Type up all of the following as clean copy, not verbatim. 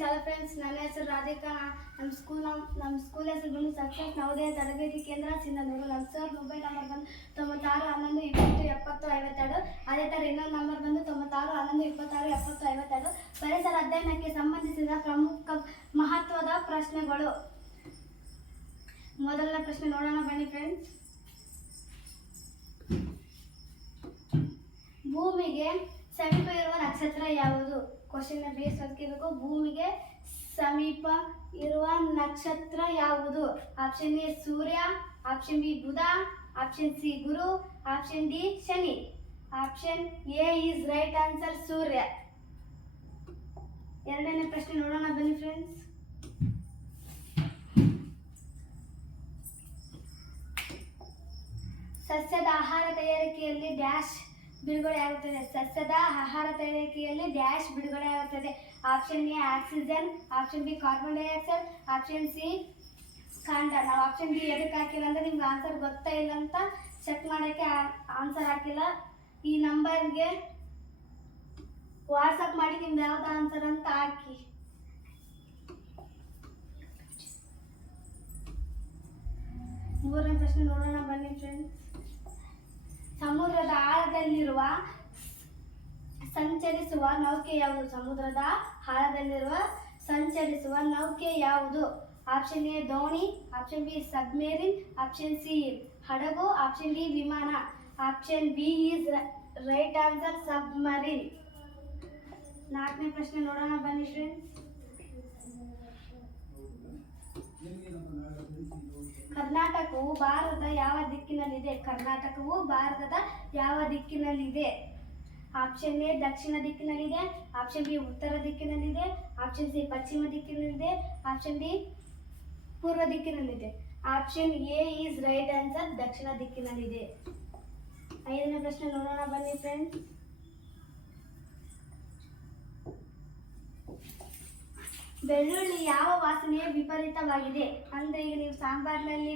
Hello friends, ನನ್ನ ಹೆಸರು ರಾಧಿಕಾ. ನಮ್ಮ ಸ್ಕೂಲ್ ಹೆಸರು ಬಂದು ಸಕ್ಸಸ್ ನವೋದಯ ತರಬೇತಿ ಕೇಂದ್ರ ಸಿಂಧನೂರು. ನಮ್ಮ ಸರ್ ಮೊಬೈಲ್ ನಂಬರ್ ಬಂದು 96 11 20 70 52. ಅದೇ ಥರ ಇನ್ನೊಂದು ನಂಬರ್ ಬಂದು 96 11 26 70 52. ಪರಿಸರ ಅಧ್ಯಯನಕ್ಕೆ ಸಂಬಂಧಿಸಿದ ಪ್ರಮುಖ ಮಹತ್ವದ ಪ್ರಶ್ನೆಗಳು. ಮೊದಲನೇ ಪ್ರಶ್ನೆ ನೋಡೋಣ ಬನ್ನಿ ಫ್ರೆಂಡ್ಸ್. ಭೂಮಿಗೆ ಸಮೀಪ ಇರುವ ನಕ್ಷತ್ರ ಯಾವುದು? ಕ್ವಶನ್ ಬೇಸ್ ಓದ್ಕೋಬೇಕು. ಭೂಮಿಗೆ ಸಮೀಪ ಇರುವ ನಕ್ಷತ್ರ ಯಾವುದು? ಆಪ್ಷನ್ ಎ ಸೂರ್ಯ, ಆಪ್ಷನ್ ಬಿ ಬುಧ, ಆಪ್ಷನ್ ಸಿ ಗುರು, ಆಪ್ಷನ್ ಡಿ ಶನಿ. Option A is right answer, ಸೂರ್ಯ. ಎರಡನೇ ಪ್ರಶ್ನೆ ನೋಡೋಣ ಬನ್ನಿ ಫ್ರೆಂಡ್ಸ್. ಸಸ್ಯದ ಆಹಾರ ತಯಾರಿಕೆಯಲ್ಲಿ ಡ್ಯಾಶ್ ಬಿಡುಗಡೆ ಆಗುತ್ತದೆ. ಸಸ್ಯದ ಆಹಾರ ತಯಾರಿಕೆಯಲ್ಲಿ ಡ್ಯಾಶ್ ಬಿಡುಗಡೆ ಆಗುತ್ತದೆ. Option A oxygen, option B carbon dioxide, option C ಕಾಂಡ. ನಾವು ಆಪ್ಷನ್ ಬಿ ಎದಕ್ಕೆ ಹಾಕಿಲ್ಲ ಅಂದರೆ ನಿಮ್ಗೆ ಆನ್ಸರ್ ಗೊತ್ತಾ ಇಲ್ಲ ಅಂತ ಚೆಕ್ ಮಾಡೋಕ್ಕೆ ಆನ್ಸರ್ ಹಾಕಿಲ್ಲ. ಈ ನಂಬರ್ಗೆ ವಾಟ್ಸಪ್ ಮಾಡಿ ನಿಮ್ದು ಯಾವ್ದು ಆನ್ಸರ್ ಅಂತ ಹಾಕಿ. ಮೂರನೇ ಪ್ರಶ್ನೆ ನೋಡೋಣ ಬನ್ನಿ ಫ್ರೆಂಡ್ಸ್. ಸಮುದ್ರದ ಆಳದಲ್ಲಿರುವ ಸಂಚರಿಸುವ ನೌಕೆ ಯಾವುದು? ಸಮುದ್ರದ ಆಳದಲ್ಲಿರುವ ಸಂಚರಿಸುವ ನೌಕೆ ಯಾವುದು? ಆಪ್ಷನ್ ಎ ದೋಣಿ, ಆಪ್ಷನ್ ಬಿ ಸಬ್ಮೇರಿನ್, ಆಪ್ಷನ್ ಸಿ ಹಡಗು, ಆಪ್ಷನ್ ಡಿ ವಿಮಾನ. Option B is right answer, submarine. ನಾಲ್ಕನೇ ಪ್ರಶ್ನೆ ನೋಡೋಣ ಬನ್ನಿ ಫ್ರೆಂಡ್ಸ್. ಕರ್ನಾಟಕವು ಭಾರತದ ಯಾವ ದಿಕ್ಕಿನಲ್ಲಿದೆ? ಕರ್ನಾಟಕವು ಭಾರತದ ಯಾವ ದಿಕ್ಕಿನಲ್ಲಿದೆ? ಆಪ್ಷನ್ ಎ ದಕ್ಷಿಣ ದಿಕ್ಕಿನಲ್ಲಿದೆ, ಆಪ್ಷನ್ ಬಿ ಉತ್ತರ ದಿಕ್ಕಿನಲ್ಲಿದೆ, ಆಪ್ಷನ್ ಸಿ ಪಶ್ಚಿಮ ದಿಕ್ಕಿನಲ್ಲಿದೆ, ಆಪ್ಷನ್ ಡಿ ಪೂರ್ವ ದಿಕ್ಕಿನಲ್ಲಿದೆ. Option A is right answer, ದಕ್ಷಿಣ ದಿಕ್ಕಿನಲ್ಲಿದೆ. ಐದನೇ ಪ್ರಶ್ನೆ ನೋಡೋಣ ಬನ್ನಿ ಫ್ರೆಂಡ್ಸ್. ಬೆಳ್ಳುಳ್ಳಿ ಯಾವ ವಾಸನೆಯ ವಿಪರೀತವಾಗಿದೆ? ಅಂದರೆ ಈಗ ನೀವು ಸಾಂಬಾರಿನಲ್ಲಿ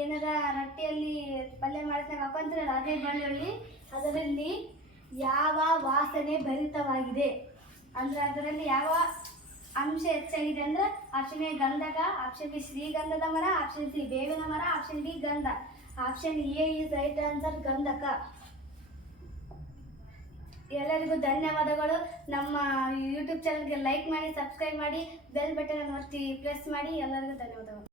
ಏನಾರ ರೊಟ್ಟಿಯಲ್ಲಿ ಪಲ್ಯ ಮಾಡಿದಾಗ ಹಾಕೊಂತೀರಲ್ಲ, ಅದೇ ಬೆಳ್ಳುಳ್ಳಿ. ಅದರಲ್ಲಿ ಯಾವ ವಾಸನೆ ಭರಿತವಾಗಿದೆ ಅಂದರೆ ಅದರಲ್ಲಿ ಯಾವ ಅಂಶ ಹೆಚ್ಚಾಗಿದೆ ಅಂದರೆ ಆಪ್ಷನ್ ಎ ಗಂಧಕ, ಆಪ್ಷನ್ ಬಿ ಶ್ರೀಗಂಧದ ಮರ, ಆಪ್ಷನ್ ಸಿ ಬೇವಿನ ಮರ, ಆಪ್ಷನ್ ಡಿ ಗಂಧ. Option A is right answer, ಗಂಧಕ. ಎಲ್ಲರಿಗೂ ಧನ್ಯವಾದಗಳು. ನಮ್ಮ ಯೂಟ್ಯೂಬ್ ಚಾನಲ್ಗೆ ಲೈಕ್ ಮಾಡಿ, ಸಬ್ಸ್ಕ್ರೈಬ್ ಮಾಡಿ, ಬೆಲ್ ಬಟನ್ ಒತ್ತಿ ಪ್ರೆಸ್ ಮಾಡಿ. ಎಲ್ಲರಿಗೂ ಧನ್ಯವಾದಗಳು.